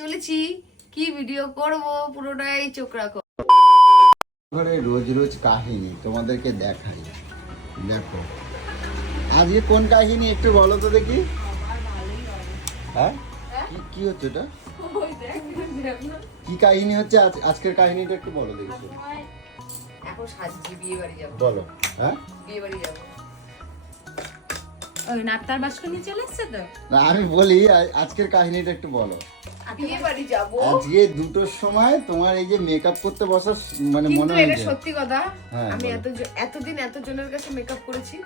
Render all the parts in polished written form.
চলেছি কি ভিডিও করব পুরোটাই চোখ রাখো। ঘরে রোজ রোজ কাহিনী তোমাদেরকে দেখাই। দেখো আজকে কোন কাহিনী একটু বলো তো দেখি। হ্যাঁ কি হচ্ছে এটা? কি কাহিনী হচ্ছে আজকের কাহিনীটা একটু বলো দেখি। এখন সাজছি, বিয়ে বাড়ি যাবো। বলো। হ্যাঁ বিয়ে বাড়ি যাবো। ওই নাকতার বাস্ক নিয়ে চলে এসছে তো। না আমি বলি আজকের কাহিনীটা একটু বলো। বিয়ে বাড়ি যাবো আজকে 2টোর সময় তোমার এই যে মেকআপ করতে বসার মানে মনে কিন্তু এটা হয় সত্যি কথা। হ্যাঁ, আমি বলো। এতদিন এতজনের কাছে মেকআপ করেছি,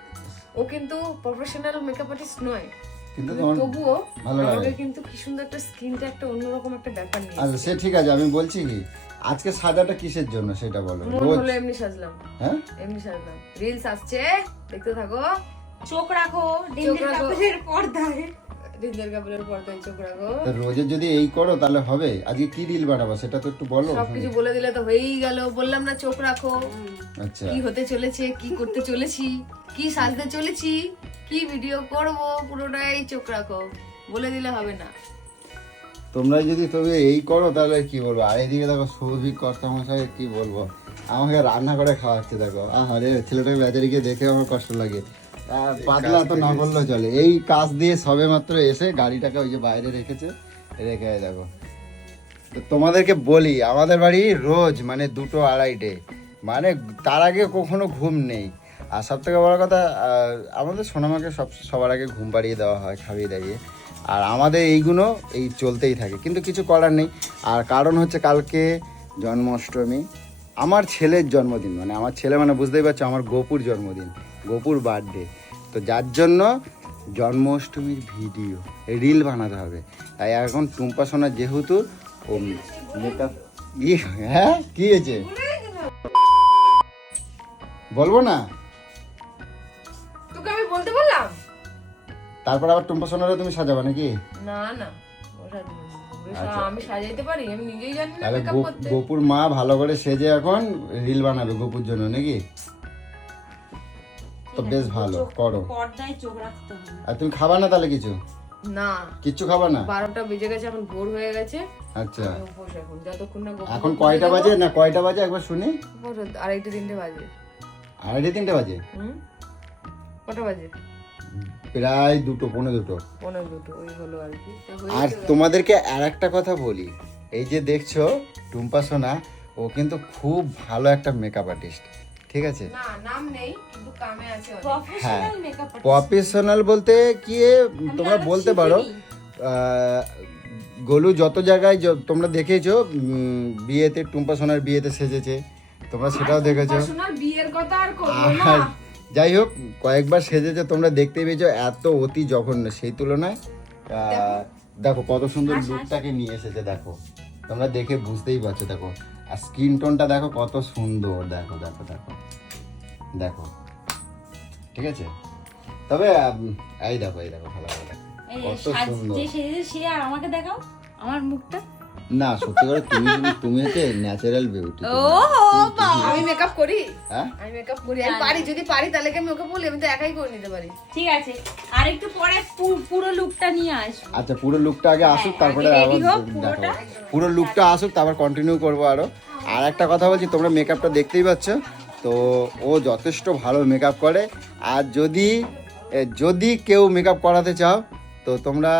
ও কিন্তু প্রফেশনাল মেকআপ আর্টিস্ট নয়, কিন্তু তোমার তবুও ভালো লাগে। আমাকে কিন্তু কি সুন্দর একটা স্কিনটা একটা অন্যরকম একটা ব্যাপার নিয়ে আচ্ছা সে ঠিক আছে, আমি বলছি কি আজকে সাজাটা কিসের জন্য সেটা বলো। মন রোজ হলো এমনি সাজলাম, হ্যাঁ এমনি সাজলাম। রিলস আসছে, দেখতে থাকো। চোখ রাখো চোখ ডিঙ্গের রাখো। কাপড়ের পর্দায়। দিনদের কাপড়ের পর্দায় চোখ রাখো। তো রোজের যদি এই করো তাহলে হবে। আজকে কি রিল বানাবো সেটা তো একটু বলো। সবকিছু বলে দিলে তো হয়েই গেল। বললাম না চোখ রাখো, আচ্ছা কি হতে চলেছে, কি করতে চলেছি, কি সাজতে চলেছি, কি ভিডিও করব পুরোটাই চোখ রাখো। বলে দিলে হবে না। তোমরা যদি তবে এই করো তাহলে কি বলবো। আর এদিকে দেখো সৌভিক কর্তামশাই কি বলবো, আমাকে রান্না করে খাওয়াচ্ছে। দেখো আরে ছেলেটাকে বেচারিকে দেখে আমার কষ্ট লাগে। পাতলা তো না বললেও চলে। এই কাজ দিয়ে সবে মাত্র এসে গাড়িটাকে ওই যে বাইরে রেখেছে, রেখে দেখো। তো তোমাদেরকে বলি আমাদের বাড়ি রোজ মানে 2টো 2:30 মানে তার আগে কখনো ঘুম নেই। আর সব থেকে বড় কথা আমাদের সোনামাকে সবার আগে ঘুম পাড়িয়ে দেওয়া হয় খাইয়ে দাইয়ে। আর আমাদের এইগুলো এই চলতেই থাকে, কিন্তু কিছু করার নেই। আর কারণ হচ্ছে কালকে জন্মাষ্টমী, আমার ছেলের জন্মদিন। মানে আমার ছেলে মানে বুঝতেই পারছো আমার গোপুর জন্মদিন, গোপুর বার্থডে। তো যার জন্য জন্মাষ্টমীর ভিডিও রিল বানাতে হবে। তাই এখন টুম্পা সোনা যেহেতু ও মেকআপ হ্যাঁ কি হয়েছে বলবো না, তোকে আমি বলতে বললাম। তারপর আবার টুম্পা সোনারও তুমি সাজাবা নাকি? না না, ও সাজবে না। আচ্ছা। আমি সাজাইতে পারি, আমি নিজেই জানি না তাহলে মেকআপ করতে। গোপুর মা ভালো করে সেজে এখন রিল বানাবে গোপুর জন্য নাকি? তো বেশ ভালো করো। পর্দায় চোখ রাখতে হবে। আর তুমি খাবা না তাহলে কিছু? না, কিচ্ছু খাবা না? 12টা বেজে গেছে, এখন ভোর হয়ে গেছে। আচ্ছা আমি উপোস এখন, যতক্ষণ না গোপুর এখন দুধ কয়টা দেবো। বাজে না কয়টা বাজে একবার শুনি। উপোস 2:30 3টে বাজে। 2:30 3টে বাজে? কটা বাজে? প্রায় 2টো 2:45। 1:45 ওই হলো আর কি। তা হয়ে আর গেছে। তোমাদেরকে আর একটা কথা বলি, এই যে দেখছো টুম্পা সোনা, ও কিন্তু খুব ভালো একটা মেকআপ আর্টিস্ট, ঠিক আছে? না, নাম নেই কিন্তু কামে আছে অনেক। Professional makeup artist. প্রফেশনাল বলতে কি তোমরা বলতে পারো। গোলু যত জায়গায় তোমরা দেখেছো বিয়েতে, টুম্পা সোনার বিয়েতে সেজেছে, তোমরা সেটাও দেখেছো। পার্সোনাল বিয়ের কথা আর করবো না। আর যাই হোক কয়েকবার সেজেছে, তোমরা দেখতে পেয়েছো এত অতি জঘন্য। সেই তুলনায় দেখো কত সুন্দর লুকটাকে নিয়ে এসেছে। দেখো তোমরা দেখে বুঝতেই পারছো। দেখো আর স্কিন টোনটা দেখো কত সুন্দর। দেখো দেখো দেখো দেখো, ঠিক আছে? তবে এই দেখো ভালো ভালো দেখো এই কত সাজ সুন্দর। যে সেজেছে সে আর আমাকে দেখাও আমার মুখটা। না সত্যি করে তুমি হচ্ছে ন্যাচারাল বিউটি। আমি মেকআপ করি, হ্যাঁ আমি মেকআপ করি, আমি পারি। যদি পারি তাহলে কি আমি ওকে বলি? আমি তো একাই করে নিতে পারি। ঠিক আছে, আর একটু পরে পুরো লুকটা নিয়ে আসবো। আচ্ছা পুরো লুকটা আগে আসুক, তারপরে আগে আবার ready হোক দেখো। পুরোটা। পুরো লুকটা আসুক তারপর কন্টিনিউ করবো আরো। আর একটা কথা বলছি, তোমরা মেকআপটা দেখতেই পাচ্ছ তো, ও যথেষ্ট ভালো মেকআপ করে। আর যদি কেউ মেকআপ করাতে চাও তো তোমরা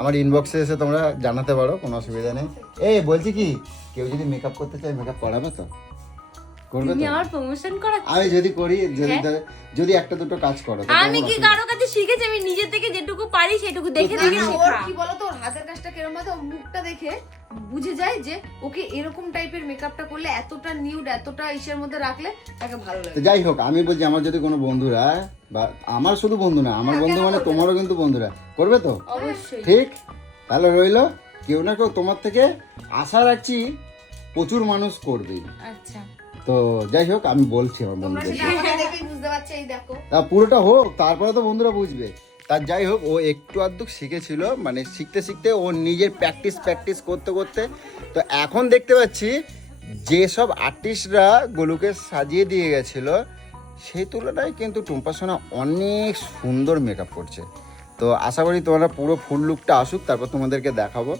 আমার ইনবক্সে এসে তোমরা জানাতে পারো, কোনো অসুবিধা নেই। এই বলছি কি, কেউ যদি মেকআপ করতে চায় মেকআপ করাবে তো? করবে তুমি তো? আমার প্রমোশন করাচ্ছ। আমি যদি করি, যদি একটা দুটো কাজ করো তো আমি কেমন কি অসুবিধা? কারো কাছে শিখেছি? আমি নিজে থেকে যেটুকু পারি সেটুকু দেখে না, দেখে না, ওর শেখা। কি বলতো, ওর হাতের কাজটা কেরম হয় তো, মুখটা দেখে বুঝে যায় যে ওকে এরকম টাইপের মেকআপটা করলে, এতটা নিউড, এতটা ইসের মধ্যে রাখলে তাকে ভালো তো লাগে। যাই হোক আমি বলছি, আমার যদি কোনো বন্ধুরা, বা আমার শুধু বন্ধু না, আমার বন্ধু মানে তোমারও কিন্তু বন্ধুরা করবে তো? অবশ্যই। ঠিক, তাহলে রইলো। কেউ না কেউ তোমার থেকে আশা রাখছি, প্রচুর মানুষ করবেই। আচ্ছা তো যাই হোক আমি বলছি আমার তোমরা বন্ধুদের, সেটা আমাকে দেখেই বুঝতে পারছো। এই দেখো, তা পুরোটা হোক তারপরে তো বন্ধুরা বুঝবে। তার যাই হোক, ও একটু আধটু শিখেছিল, মানে শিখতে শিখতে ও নিজের প্র্যাকটিস করতে করতে তো এখন দেখতে পাচ্ছি যেসব আর্টিস্টরা গোলুকে সাজিয়ে দিয়ে গেছিল সেই তুলনায় কিন্তু টুম্পা সোনা অনেক সুন্দর মেকআপ করছে। তো আশা করি তোমরা পুরো ফুল লুকটা আসুক, তারপর তোমাদেরকে দেখাবো।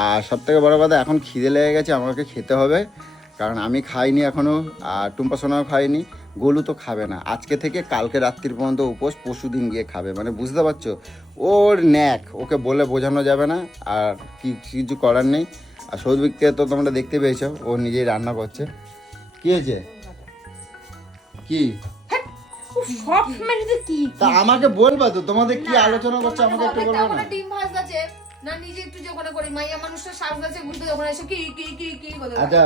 আর সবথেকে বড় কথা, এখন খিদে লেগে গেছে, আমাকে খেতে হবে, কারণ আমি খাইনি এখনও, আর টুম্পা সোনাও খাইনি, গোলু তো খাবে না। আজকে থেকে কালকে রাত্রির পর্যন্ত উপোস, পরশু দিন গিয়ে খাবে, মানে বুঝতে পারছো, ওর ন্যাক, ওকে বলে বোঝানো যাবে না, আর কিছু করার নেই। আর সৌভিককে তো তোমরা দেখতে পেয়েছো, ও নিজেই রান্না করছে। কি হয়েছে? কি সব সময় শুধু কি তা আমাকে বলবা তো, তোমাদের কি আলোচনা করছে আমাকে একটু বলবো না? ডিম ভাজছে না, নিজে একটু যখন করি মাইয়া মানুষটা শ্বাস গাছে ঘুরতে যখন এসে কি কি কি কি করতে আচ্ছা,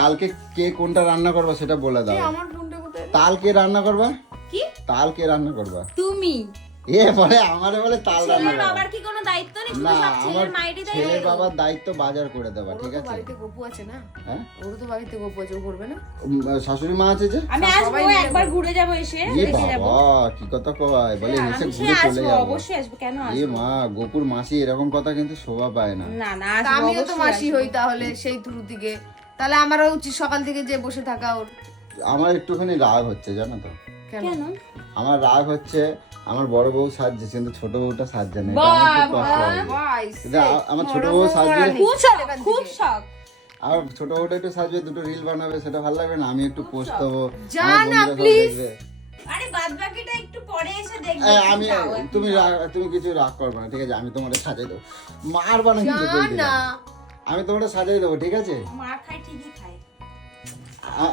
কালকে কে কোনটা রান্না করবা সেটা বলে দাও। আমার ফোনটা কোথায়? তাল কে রান্না করবা? কি তাল কে রান্না করবা? তুমি এ বলে আমারে বলে তাল রান্না ছেলের করবা। বাবার কি কোনো দায়িত্ব নেই? না, শুধু সব আমার ছেলের মায়েরই ছেলের দায়িত্ব। বাবার দায়িত্ব বাজার করে দেবা, ওর ঠিক তো আছে? বাড়িতে গপু আছে না, হ্যাঁ, ওর তো বাড়িতে গপু আছে, ও করবে না? শাশুড়ি মা আছে যে। আমি আসবো, একবার ঘুরে যাবো, এসে এ দেখে যাবো। বাবা, কি কথা কয়, বলে এসে আমি সে ঘুরে চলে আসবো, যাবো। অবশ্যই আসবো, কেন এ আসবো মা, গোপুর মাসি এরকম কথা কিন্তু শোভা পায় না। না না, তা আসবো, আমিও তো অবশ্যই মাসি আসবো। হই তাহলে সেই তুরু দিকে, তাহলে আমারও উচিত সকাল থেকে যে বসে থাকা ওর। আমার একটুখানি রাগ হচ্ছে, জানো তো? কেন? কেন? আমার রাগ হচ্ছে, আমার বড় বউ সাজছে কিন্তু ছোট বউটা সাজছে না, এটা আমার খুব কষ্ট লাগে। কিন্তু আমার ছোট বউ সাজবে, খুব শখ, খুব শখ। আর ছোট বউটা একটু সাজবে, দুটো রিল বানাবে, সেটা ভালো লাগবে না? আমি একটু পোস্ট দেবো, যা আমার না, বন্ধুরা সব please। দেখবে। আরে বাদ বাকিটা একটু পরে এসে দেখবে। আমি তুমি কিছু রাগ করবে না, ঠিক আছে? আমি তোমাদের সাজাই দেবো, মারবা না কিন্তু বলে দিলাম। না আমি তোমাদের সাজাই দেবো, ঠিক আছে? মার খাই ঠিকই খাই,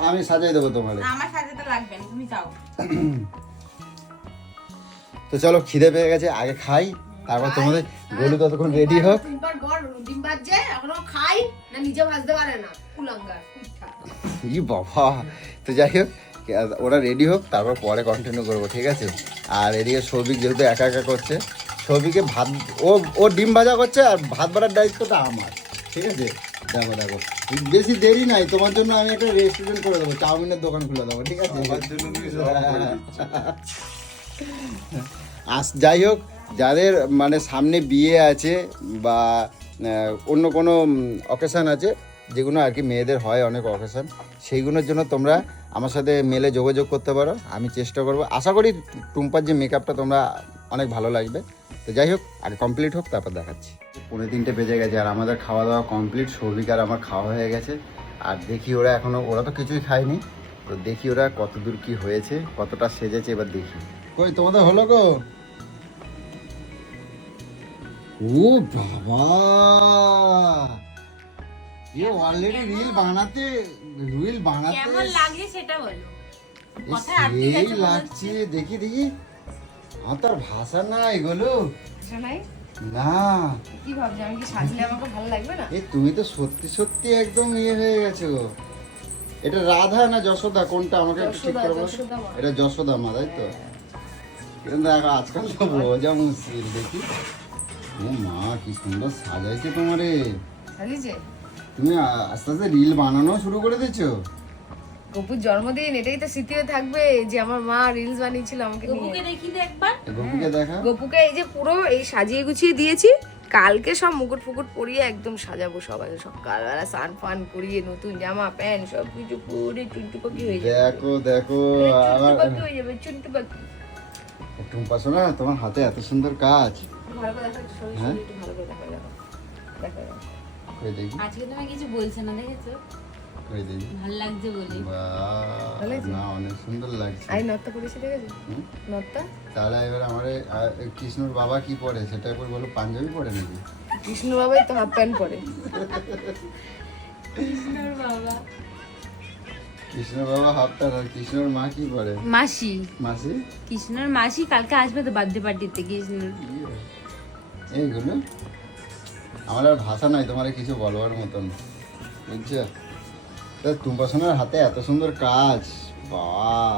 আমি সাজাই দেবো তোমাদের। আমার সাজাতে লাগবে না, তুমি যাও। তো চলো, খিদে পেয়ে গেছে, আগে খাই, তারপর তোমাদের গোলু ততক্ষণ রেডি হোক। তিনবার বড় ডিম ভাজছে, এখনো খাই না, নিজে ভাজতে পারে না, কুলাঙ্গার কুইঠা। ই বাবা, তো যাই হোক, ওরা রেডি হোক, তারপর পরে কন্টিনিউ করবো, ঠিক আছে? আর এদিকে সৌভিক যেহেতু একা একা করছে, সৌভিকে ভাত, ও ডিম ভাজা করছে, আর ভাত বাড়ার দায়িত্বটা আমার, ঠিক আছে? দেখো দেখো, বেশি দেরি নাই, তোমার জন্য আমি একটা রেস্টুরেন্ট করে দেবো, চাউমিনের দোকান খুলে দেবো, ঠিক আছে? যাই হোক, যাদের মানে সামনে বিয়ে আছে বা অন্য কোনো অকেশান আছে, যেগুলো আর কি মেয়েদের হয় অনেক অকেশান, সেইগুলোর জন্য তোমরা আমার সাথে মেলে যোগাযোগ করতে পারো, আমি চেষ্টা করব। আশা করি টুম্পার যে মেকআপটা তোমরা অনেক ভালো লাগবে। তো যাই হোক, আগে কমপ্লিট হোক, তারপর দেখাচ্ছি। 3:30 বেজে গেছে, আর আমাদের খাওয়া দাওয়া কমপ্লিট, সৌভিক আর আমার খাওয়া হয়ে গেছে। আর দেখি ওরা তো কিছুই খায়নি, তো দেখি ওরা কত দূর কি হয়েছে, কতটা সেজেছে, এবার দেখি। কই তোমাদের হলো গো? ও বাবা, ये অলরেডি রিল বানাতে কেমন লাগছে সেটা বলো। কথায় আটকে সেই গেছে মনে লাগছে, দেখি দেখি, আমার তো আর ভাষা নাই এগুলো নাই না। কি ভাবছি আমি, কি সাজলে আমাকে ভালো লাগবে না? তুমি তো সত্যি সত্যি একদম ইয়ে হয়ে গেছো। এটা রাধা না যশোদা, কোনটা আমাকে একটু ঠিক করে বলো। যশোদা মা। এটা যশোদা মা, তাই তো? কিন্তু দেখো আজকাল তো বোঝা মুশকিল, দেখি। ও মা, কি সুন্দর সাজাইছে তোমারে। সাজিয়েছে? তুমি আস্তে আস্তে রিল বানানো শুরু করে দিয়েছো। গপুর জন্মদিন, এটাই তো স্মৃতি হয়ে থাকবে যে আমার মা রিলস বানিয়েছিল আমাকে নিয়ে। গপুকে দেখি তো একবার। গপুকে দেখা। গপুকে এই যে পুরো এই সাজিয়ে গুছিয়ে দিয়েছি, কালকে সব মুকুট ফুকুট পরিয়ে একদম সাজাবো, সবাই সকালবেলা স্নান ফান করিয়ে নতুন জামা প্যান্ট সব কিছু পরে চুন্টু পাখি হয়ে যাবে। দেখো দেখো, চুন্টু আমার পাখি হয়ে যাবে, চুন্টু পাখি। টুম্পা সোনা, তোমার হাতে এত সুন্দর কাজ। ভালো করে দেখা, শরীর হ্যাঁ? একটু ভালো করে দেখা যাবে। দেখা যাবে। কই দেখি, আজকে তুমি কিছু বলছো না, দেখেছো? কই দেখি। ভালো লাগছে বলে। বাহ, ভালো লাগছে? না অনেক সুন্দর লাগছে। আই নটটা পরেছি, দেখেছো হুম? নটটা? তাহলে এবার আমার কৃষ্ণর বাবা কি পরে সেটা একবার বলো, পাঞ্জাবি পরে নাকি? কৃষ্ণ বাবাই তো হাফ প্যান্ট পরে। কৃষ্ণর বাবা, কৃষ্ণর বাবা হাফ প্যান্ট, আর কৃষ্ণর মা কি পরে? মাসি, মাসি। কৃষ্ণর মাসি কালকে আসবে তো বার্থডে পার্টিতে। কৃষ্ণর এইগুলো আমার আর ভাষা নাই তোমার কিছু বলবার মতন, বুঝছো? টুম্পা সোনার হাতে এত সুন্দর কাজ, বাহ।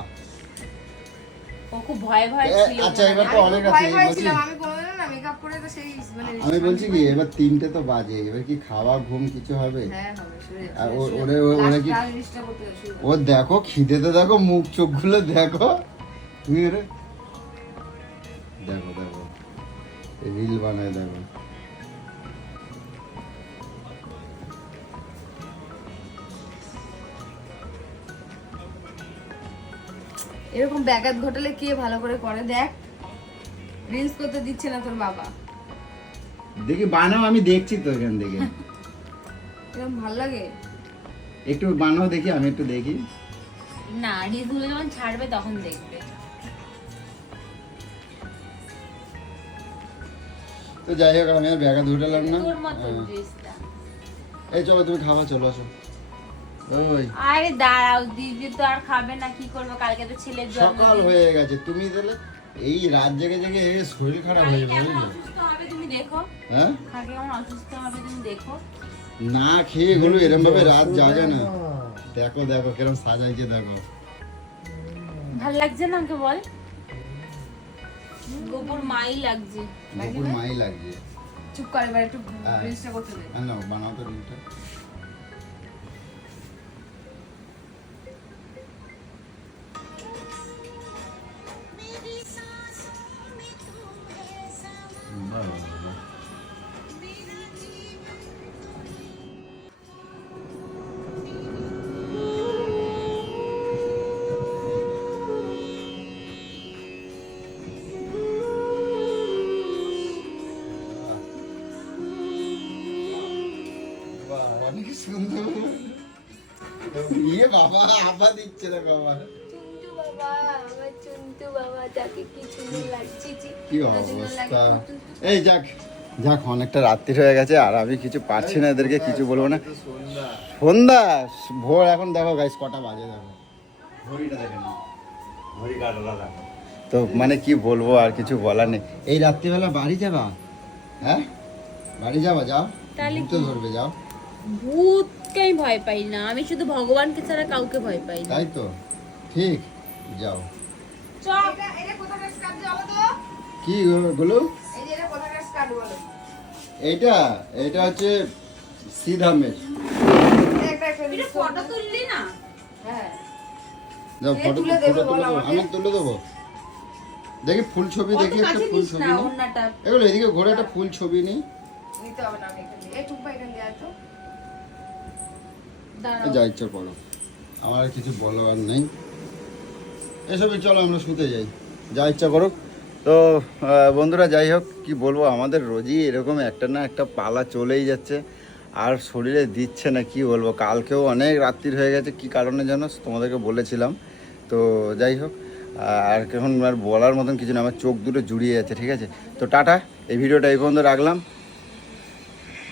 ও খুব ভয় ভয় ছিল। আচ্ছা, এবার তো অনেক আছে, ভয় ভয় বলছি ছিলাম, আমি কোনোদিনও না মেকআপ করে তো সেই মানে আমি বলছি কি, এবার 3টে তো বাজে, এবার কি খাওয়া ঘুম কিছু হবে? হ্যাঁ হবে, শুয়ে আর ওরা কি, ও দেখো খিদেতে, দেখো মুখ চোখ গুলো দেখো, তুমি দেখো দেখো রিল বানায়, দেখো। এরকম ব্যাঘাত ঘটালে কে ভালো করে করে দেখ। রিলস করতে দিচ্ছে না তোর বাবা। দেখি বানাও, আমি দেখছি তো এখান থেকে। এরকম ভাল লাগে? একটু বানাও দেখি, আমি একটু দেখি। না, রিলসগুলো যখন ছাড়বে তখন দেখবে। তো যাই হোক, আমি আর ব্যাগা ধুটালাম না। তোর মতো ড্রেসটা। এই চলো তুমি খাওয়া, চলো আসো। ওই আরে দাঁড়াও, দিদি তো আর খাবে না, কি করবে? কালকে তো ছেলের সকাল হয়ে গেছে, তুমি তাহলে এই রাত জেগে জেগে শরীর খারাপ হয়ে যাবে, বুঝলে? অসুস্থ হবে তুমি দেখো। হ্যাঁ, কালকে কেমন অসুস্থ হবে তুমি দেখো। না খেয়ে গুলো এরকম ভাবে রাত জাগে না। দেখো দেখো কিরকম সাজাইছে, দেখো। ভাল লাগছে না আমাকে বল? গোপুর মাই লাগছে। দুপুর মাই লাগছে। চুপ কর, এবার একটু হ্যাঁ। রিলসটা করতে দে। না বানাও তো রুমটা। অনেক সুন্দর। ইয়ে বাবা, আবার দিচ্ছে না বাবা। চুন্টু বাবা, আমার চুন্টু বাবা, তাকে কি সুন্দর লাগছে। কি অবস্থা। এই যাক যাক, অনেকটা রাত্রি হয়ে গেছে আর আমি কিছু পারছি না, এদেরকে কিছু বলবো না। সন্ধ্যা ভোর, এখন দেখো গাইস কটা বাজে, দেখো ঘড়িটা দেখে নাও, ঘড়ি কাটলা দেখো। তো মানে কি বলবো, আর কিছু বলার নেই। এই রাত্রিবেলা বাড়ি যাবা? হ্যাঁ বাড়ি যাবা, যাও। তাহলে ভূতে ধরবে, যাও। ভূতকে আমি ভয় পাই না, আমি শুধু ভগবানকে ছাড়া কাউকে ভয় পাই না। তাই তো, ঠিক, যাও। চল। এটা কোথাকার স্কার্ট যাবো তো? কি গুলো? এই যে এটা কোথাকার স্কার্ট বলো? এটা হচ্ছে সিধামের। একটা এটা ফটো তুললি না? হ্যাঁ, যাও কে ফটো তুলে ফটো দেবে তুলে বল দেবো, আমাকে? আমি তুলে দেবো। দেখি ফুল ছবি, অত দেখি একটা কাছে ফুল নিস ছবি না নিই। ওড়নাটা। এগুলো এদিকে ঘোরে একটা ফুল ছবি নিই। নিতে হবে না, আমি এখান থেকে। এই টুকবা এখান দিয়ে আয় তো। দাঁড়াও। যা ইচ্ছা করো, আমার আর কিছু বলার নেই। এসবই চলো আমরা শুতে যাই, যা ইচ্ছা করুক। তো বন্ধুরা, যাই হোক, কি বলবো, আমাদের রোজই এরকম একটা না একটা পালা চলেই যাচ্ছে আর শরীরে দিচ্ছে না, কি বলবো। কালকেও অনেক রাত্রির হয়ে গেছে, কি কারণে যেন তোমাদেরকে বলেছিলাম। তো যাই হোক, আর এখন আর বলার মতন কিছু না, আমার চোখ দুটো জুড়িয়ে যাচ্ছে, ঠিক আছে? তো টাটা, এই ভিডিওটা এই পর্যন্ত রাখলাম।